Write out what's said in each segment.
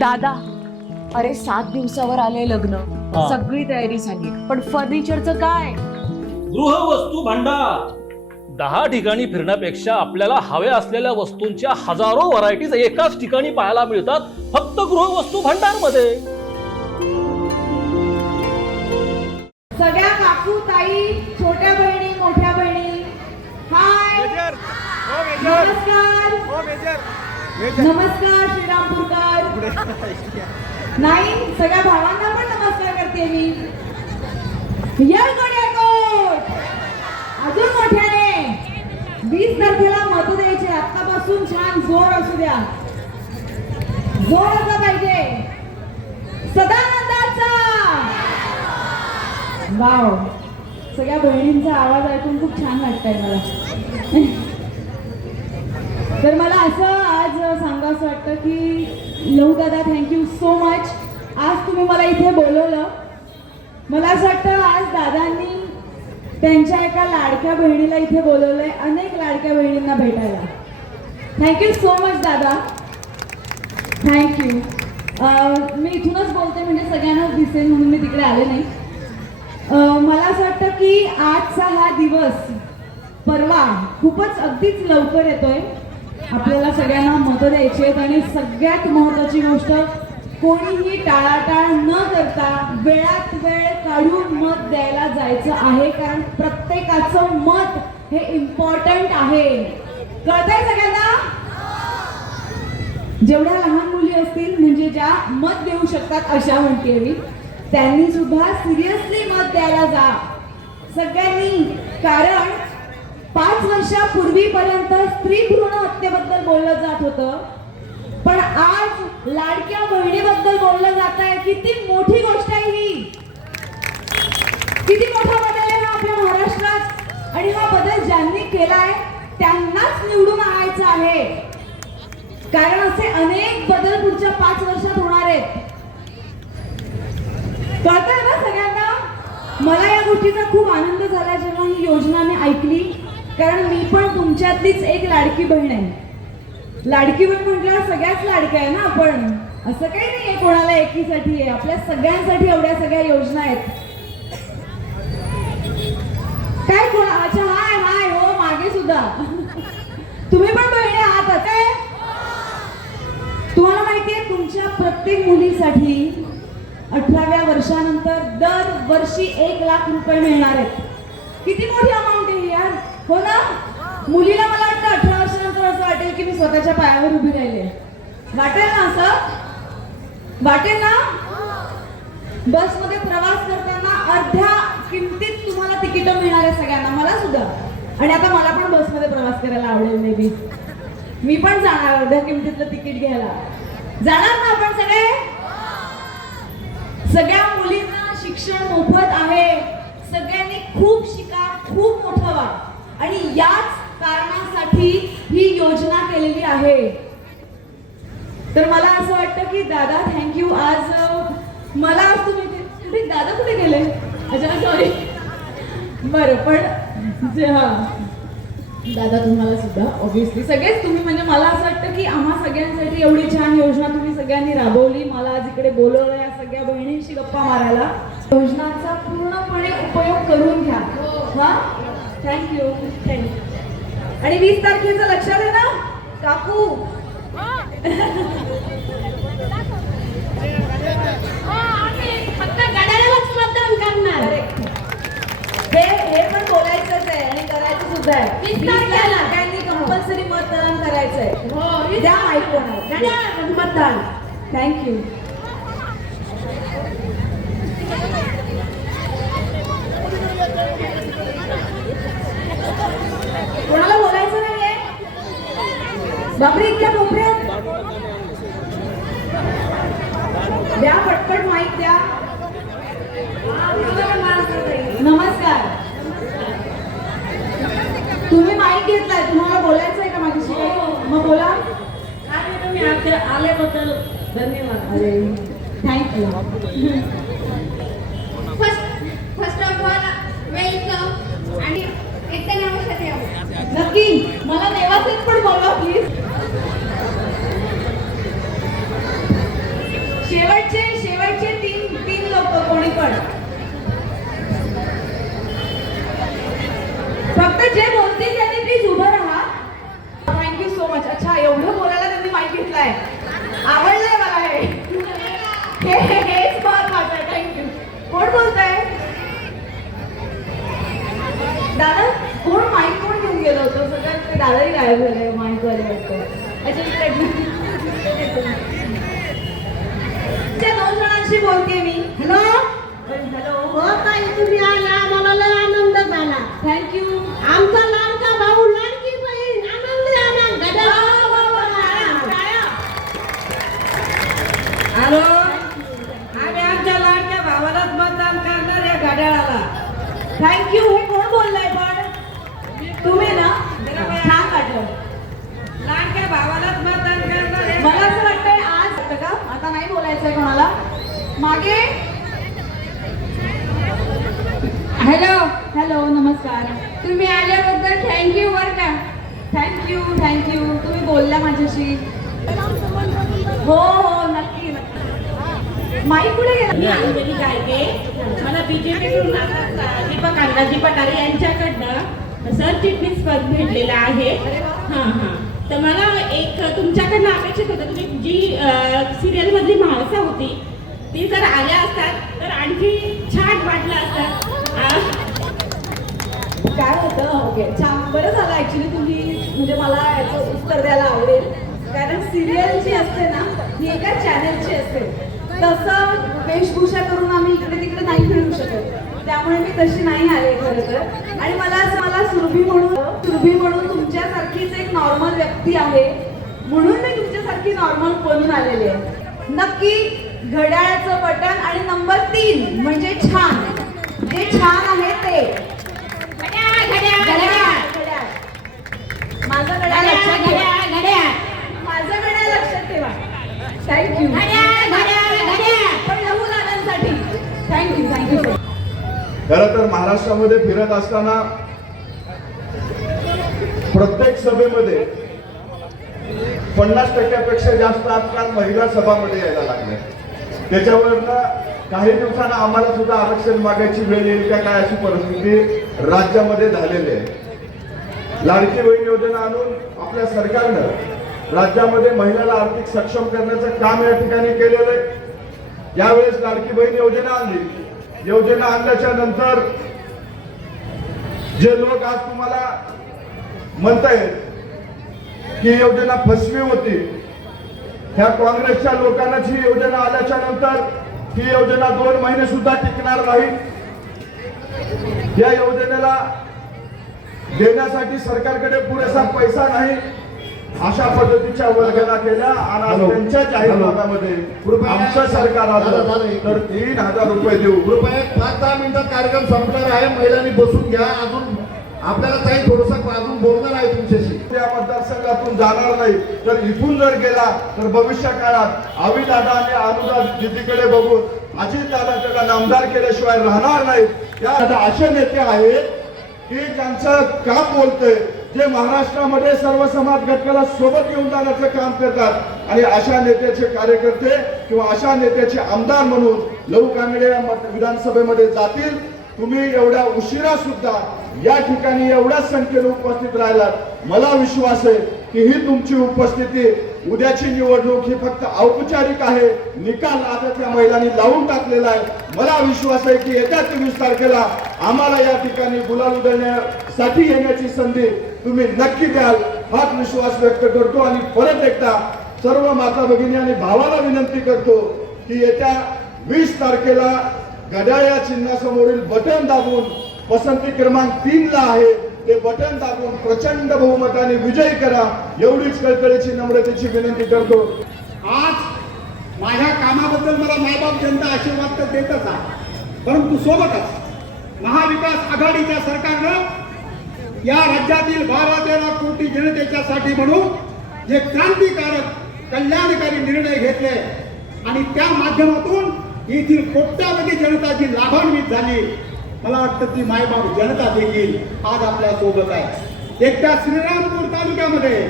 दादा, अरे 7 दिवसावर आले लग्न, हा. सगळी तयारी झाली, पण फर्निचरचं काय? गृहवस्तू भांडार 10 ठिकाणी फिरण्यापेक्षा आपल्याला हव्या असलेल्या वस्तूंच्या हजारो व्हरायटीज एकाच ठिकाणी पाहायला मिळतात, फक्त गृहवस्तू भांडार मध्ये. सगळ्या काकू ताई, छोट्या बहिणी, मोठ्या बहिणी, हाय, नमस्कार. नमस्कार श्रीरामपूरकर. नाही, सगळ्या भावांना पण नमस्कार करते मी. अजून मोठ्याने 20 तारखेला मत द्यायचे. आतापासून छान जोर असू द्या, जोर असला पाहिजे. सदानंदाचा वाव. सगळ्या बहिणींचा आवाज ऐकून खूप छान वाटतंय मला. तर मला असं आज सांगावंसं वाटतं की लहू दादा, थँक्यू सो मच. आज तुम्ही मला इथे बोलवलं. मला असं वाटतं आज दादांनी त्यांच्या एका लाडक्या बहिणीला इथे बोलवलंय, अनेक लाडक्या बहिणींना भेटायला. थँक्यू सो मच दादा, थँक्यू. मी इथूनच बोलते म्हणजे सगळ्यांनाच दिसेल म्हणून मी तिकडे आले नाही. मला असं वाटतं की आजचा हा दिवस परवा खूपच अगदीच लवकर येतोय. आपल्याला सगळ्यांना मतं द्यायची आहेत आणि सगळ्यात महत्त्वाची गोष्ट, कोणीही टाळाटाळ न करता वेळात वेळ काढून मत द्यायला जायचं आहे, कारण प्रत्येकाचं मत हे इम्पॉर्टंट आहे. कळतंय सगळ्यांना? जेवढ्या लहान मुली असतील म्हणजे ज्या मत देऊ शकतात अशा म्हणते मी, त्यांनी सुद्धा सिरियसली मत द्यायला जा सगळ्यांनी. कारण 5 वर्षापूर्वीपर्यंत स्त्री भ्रूण हत्येबद्दल बोललं जात होतं, पण आज लाडक्या बहिणीबद्दल बोललं जात आहे. किती मोठी गोष्ट आहे ही, किती मोठा बदल आहे हा आपल्या महाराष्ट्रात. आणि हा बदल ज्यांनी केलाय त्यांनाच निवडून आणायचं आहे, कारण असे अनेक बदल पुढच्या 5 वर्षात होणार आहेत. कळतंय ना सगळ्यांना? मला या गोष्टीचा खूप आनंद झाला जेव्हा ही योजना मी ऐकली, कारण मी पण तुमच्यातलीच एक लाडकी बहीण आहे. लाडकी बहीण म्हटल्यावर सगळ्याच लाडक्या आहे ना आपण, असं काही नाहीये कोणाला एकीसाठी आहे, आपल्या सगळ्यांसाठी एवढ्या सगळ्या योजना आहेत. काय कोणा? अच्छा, हाय हाय, हो मागे सुद्धा तुम्ही पण बहिणी आहात. काय तुम्हाला माहितीये, तुमच्या प्रत्येक मुलीसाठी 18व्या वर्षानंतर दरवर्षी 1 लाख रुपये मिळणार आहेत. किती मोठी अमाऊंट आहे यार, हो ना? मुलीला मला वाटतं 18 वर्षानंतर असं वाटेल की मी स्वतःच्या पायावर उभी राहिले. वाटेल ना? असं वाटेल ना? बसमध्ये प्रवास करताना अर्ध्या किमतीत तुम्हाला तिकीटं मिळणार आहे सगळ्यांना, मला सुद्धा. आणि आता मला पण बसमध्ये प्रवास करायला आवडेल. मे बी मी पण जाणार अर्ध्या किमतीतलं तिकीट घ्यायला. जाणार ना आपण सगळे? सगळ्या मुलींना शिक्षण मोफत आहे. सगळ्यांनी खूप शिका, खूप मोठं व्हा, आणि याच कारणासाठी ही योजना केलेली आहे. तर मला असं वाटतं की दादा, थँक्यू. आज मला आज तुम्ही दादा कुठे गेले? अच्छा, सॉरी. बरं, पण हा दादा तुम्हाला सुद्धा ऑब्व्हियसली सगळेच तुम्ही, म्हणजे मला असं वाटतं की आम्हा सगळ्यांसाठी एवढी छान योजना तुम्ही सगळ्यांनी राबवली. मला आज इकडे बोलवलं या सगळ्या बहिणींशी गप्पा मारायला. योजनांचा पूर्णपणे उपयोग करून घ्या. हा, थँक्यू. आणि 20 तारखेचं लक्षात आहे ना काकू? फक्त घड्याळालाच मतदान करणार. हे पण बोलायचंच आहे आणि करायचं सुद्धा आहे. 20 तारखेला त्यांनी कंपल्सरी मतदान करायचंय. हो, द्या माहिती होणार मतदान. थँक्यू. कोणाला बोलायचं नाहीये? बापरे, इतक्या कोपऱ्यात द्या, पटपट माईक द्या. नमस्कार. तुम्ही माईक घेतलाय, तुम्हाला बोलायचं आहे का माझ्याशी काही? मग बोला. तुम्ही आल्याबद्दल धन्यवाद. अरे thank you. First of all welcome. आणि एकदा नमस्कार यावं. नक्की मला देवाचेच पण बोलवा प्लीज. शेवटचे तीन लोक कोणी पण फक्त जे बोलतील त्यांनी प्लीज उभं राहा. Thank you so much. अच्छा, एवढं बोलायला त्यांनी माईक घेतलाय, आवडलंय मला हेच महत्वाचं आहे. थँक्यू. कोण बोलताय? दादा कोण माईक कोण घेऊन गेलं होतं? सगळ्यात ते दादाही गायब झाले माईक वाले वाटतं. अच्छा, त्या 2 जणांशी बोलते मी. हॅलो हो ताई, तुम्ही आल्या आम्हाला लय आनंद झाला. थँक्यू. आमचा लाडका भाऊ लाडकी बहीण आनंद झाला. हॅलो, आम्ही आमच्या लाडक्या भावालाच मतदान करणार या घड्याळाला. थँक्यू. हे कोण बोललंय पण? तुम्ही ना? छान वाटलं. लाडक्या भावालाच मतदान करणार या. मला असं वाटतंय आज का आता नाही बोलायचंय कोणाला. मागे हॅलो नमस्कार. तुम्ही आल्याबद्दल थँक्यू बरं का. थँक्यू. तुम्ही बोलल्या माझ्याशी. हो नक्की. माईक कुठे मी गेला? अंजली गायके. मला बीजेपीकडून दीपक अण्णाजी पठारे यांच्याकडनं सरचिटणीस पद भेटलेलं आहे. हां. तर मला एक तुमच्याकडनं अपेक्षित होतं, तुम्ही जी सिरियल मधली म्हाळसा होती ती जर आल्या असतात तर आणखी छान वाटलं असतं. काय होतं? ओके, छान. बरं झालं ऍक्च्युली तुम्ही म्हणजे मला याचं उत्तर द्यायला आवडेल. कारण सिरियल जी असते ना ही एका चॅनलची असते. तसं वेशभूषा करून आम्ही इकडे तिकडे नाही फिरू शकत. त्यामुळे मी तशी नाही आले खरं तर. आणि मला सुरभी म्हणून तुमच्यासारखीच एक नॉर्मल व्यक्ती आहे म्हणून मी तुमच्यासारखी नॉर्मल बनून आलेली आहे. नक्की घड्याळाचं बटन आणि नंबर 3 म्हणजे छान. जे छान आहे ते घड्याळ. माझं घड्याळ लक्षात ठेवा. माझं घड्याळ लक्षात ठेवा. थँक्यू. पण लहू दादांसाठी थँक्यू. खरं तर महाराष्ट्रामध्ये फिरत असताना प्रत्येक सभेमध्ये 50% जास्त आजकाल महिला सभामध्ये यायला लागल्या. त्याच्यावरनं काही दिवसांना आम्हाला सुद्धा आरक्षण मागायची वेळ येईल का काय अशी परिस्थिती राज्यामध्ये झालेली आहे. लाडकी बहीण योजना आणून आपल्या सरकारनं राज्यामध्ये महिलाला आर्थिक सक्षम करण्याचं काम या ठिकाणी केलेलं आहे. यावेळेस लाडकी बहीण योजना आणली. योजना आणल्याच्या नंतर जे लोक आज तुम्हाला म्हणतायत की योजना फसवी होती, ह्या काँग्रेसच्या लोकांनाच ही योजना आल्याच्या नंतर ही योजना 2 महिने सुद्धा टिकणार नाही. या योजनेला देण्यासाठी सरकारकडे पुरेसा पैसा नाही अशा पद्धतीच्या वर्गणा केल्या आणि आज त्यांच्या जाहीरनाम्यामध्ये आमचं सरकार आलं तर 3,000 रुपये देऊ. कृपया 5-10 मिनिटात कार्यक्रम संपणार आहे. महिलांनी बसून घ्या. अजून आपल्याला काही थोडंसं अजून बोलणार आहे तुमच्याशी. त्या मतदारसंघातून जाणार नाही तर इथून जर गेला तर भविष्य काळात आविदादा आणि अनुदान जिद्दीकडे बघून अजितदादा त्याला नामदार केल्याशिवाय राहणार नाही. या असे नेते आहेत की ज्यांचं काम बोलतंय, जे महाराष्ट्रामध्ये सर्व समाज घटकाला सोबत घेऊन जाण्याचं काम करतात आणि अशा नेत्याचे कार्यकर्ते किंवा अशा नेत्याचे आमदार म्हणून लहू कानडे विधानसभेमध्ये जातील. तुम्ही एवढ्या उशिरा सुद्धा या ठिकाणी एवढ्या संख्येने उपस्थित राहिलात. मला विश्वास आहे की ही तुमची उपस्थिती, उद्याची निवडणूक ही फक्त औपचारिक आहे. निकाल आता त्या महिलांनी लावून टाकलेला आहे. मला विश्वास आहे की येत्या 23 तारखेला आम्हाला या ठिकाणी गुलाल उधळण्यासाठी येण्याची संधी तुम्ही नक्की द्याल हाच विश्वास व्यक्त करतो. आणि परत एकदा सर्व माता भगिनी आणि भावाला विनंती करतो की येत्या 20 तारखेला घड्याळ या चिन्हासमोरील बटन दाबून पसंती क्रमांक 3 ला आहे ते बटन दाबून प्रचंड बहुमताने विजयी करा एवढीच कळकळीची नम्रतेची विनंती करतो. आज माझ्या कामाबद्दल मला मायबाप जनता आशीर्वाद तर देतच आहे, परंतु सोबतच महाविकास आघाडीच्या सरकारनं या राज्यातील 12-13 कोटी जनतेच्यासाठी म्हणून जे क्रांतिकारक कल्याणकारी निर्णय घेतले आणि त्या माध्यमातून येथील कोट्यावधी जनता जी लाभान्वित झाली, मला वाटतं ती मायबाप जनता देखील आज आपल्या सोबत आहे. एकट्या श्रीरामपूर तालुक्यामध्ये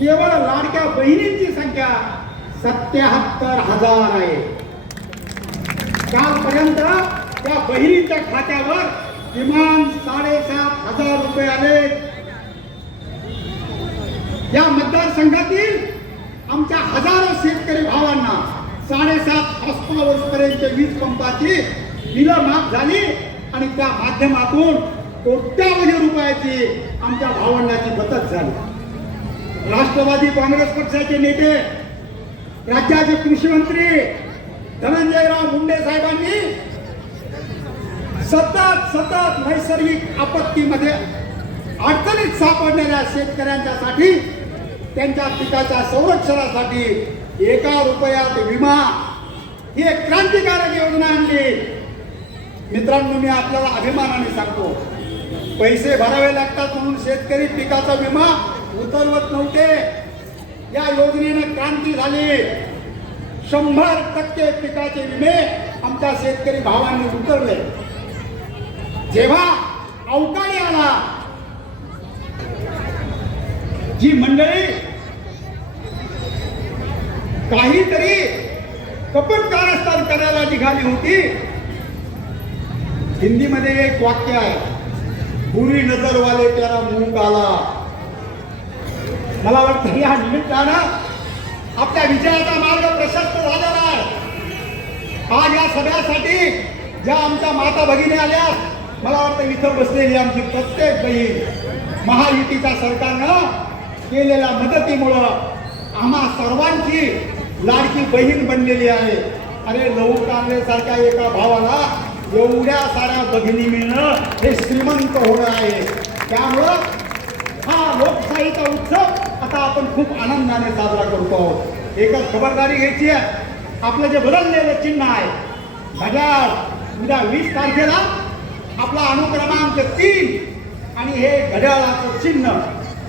केवळ लाडक्या बहिणींची संख्या 77,000 आहे. कालपर्यंत त्या बहिणीच्या खात्यावर किमान 7,500 रुपये आले. या मतदारसंघातील आमच्या हजारो शेतकरी भावांना 7.5 हॉर्स पर्यंत वीज पंपाची बिलं माफ झाली आणि त्या माध्यमातून कोट्यावधी रुपयाची आमच्या भावंडाची बचत झाली. राष्ट्रवादी काँग्रेस पक्षाचे नेते, राज्याचे कृषी मंत्री धनंजयराव मुंडे साहेबांनी सतत नैसर्गिक आपत्तीमध्ये अडचणीत सापडणाऱ्या शेतकऱ्यांच्यासाठी त्यांच्या पिकाच्या संरक्षणासाठी 1 रुपयात विमा ही एक क्रांतिकारक योजना आणली. मित्रांनो, मी आपल्याला अभिमानाने सांगतो, पैसे भरावे लागतात म्हणून शेतकरी पिकाचा विमा उतरवत नव्हते. या योजनेनं क्रांती झाली. 100% पिकाचे विमे आमच्या शेतकरी भावांनी उतरले. जेव्हा अवकाळी आला, जी मंडळी काहीतरी कपट कारस्थान करायला निघाली होती, हिंदीमध्ये एक वाक्य आहे, बुरी नजर वाले त्याला मुंग आला. मला वाटतं या निमित्तानं आपल्या विजयाचा मार्ग प्रशस्त झालेला आहे. आज या सगळ्यासाठी ज्या आमच्या माता भगिनी आल्या, मला वाटतं इथं बसलेली आमची प्रत्येक बहीण महायुतीच्या सरकारनं केलेल्या मदतीमुळं आम्हा सर्वांची लाडकी बहीण बनलेली आहे. अरे, लहू कांगरेसारख्या एका भावाला एवढ्या साऱ्या भगिनी मिळणं हे श्रीमंत होणं आहे. त्यामुळं हा लोकशाहीचा उत्सव आता आपण खूप आनंदाने साजरा करतो आहोत. एकच खबरदारी घ्यायची आहे, आपलं जे बदललेलं चिन्ह आहे घड्याळ, उद्या 20 तारखेला आपला अनुक्रमांक 3 आणि हे घड्याळाचं चिन्ह,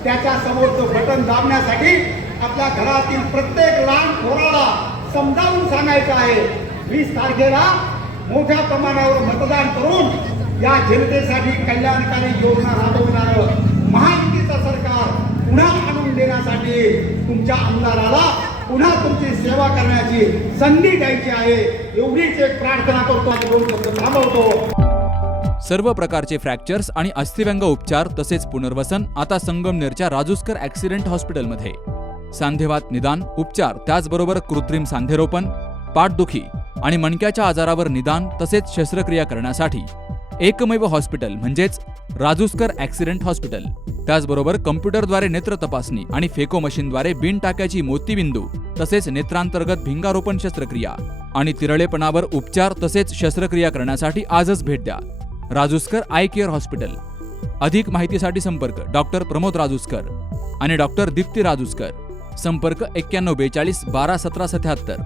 त्याच्या समोरचं बटन दाबण्यासाठी आपल्या घरातील प्रत्येक लहान थोराला समजावून सांगायचं आहे. 20 तारखेला मोठ्या प्रमाणावर मतदान करून या जनतेसाठी कल्याणकारी योजना राबवणारं महायुतीचं सरकार पुन्हा आणून देण्यासाठी तुमच्या आमदाराला पुन्हा तुमची सेवा करण्याची संधी द्यायची आहे. एवढीच एक प्रार्थना करतो आणि 2 शब्द थांबवतो. सर्व प्रकारचे फ्रॅक्चर्स आणि अस्थिव्यंग उपचार तसेच पुनर्वसन आता संगमनेरच्या राजूस्कर ॲक्सिडेंट हॉस्पिटलमध्ये. सांधेवात निदान, उपचार, त्याचबरोबर कृत्रिम सांधेरोपण, पाठदुखी आणि मणक्याच्या आजारावर निदान तसेच शस्त्रक्रिया करण्यासाठी एकमेव हॉस्पिटल म्हणजेच राजूस्कर ॲक्सिडेंट हॉस्पिटल. त्याचबरोबर कम्प्युटरद्वारे नेत्र तपासणी आणि फेको मशीनद्वारे बिन टाक्याची मोतीबिंदू तसेच नेत्रांतर्गत भिंगारोपण शस्त्रक्रिया आणि तिरळेपणावर उपचार तसेच शस्त्रक्रिया करण्यासाठी आजच भेट द्या. राजूस्कर आय केअर हॉस्पिटल. अधिक माहितीसाठी संपर्क डॉक्टर प्रमोद राजूस्कर आणि डॉक्टर दीप्ती राजूस्कर. संपर्क 91 42 12 17 77.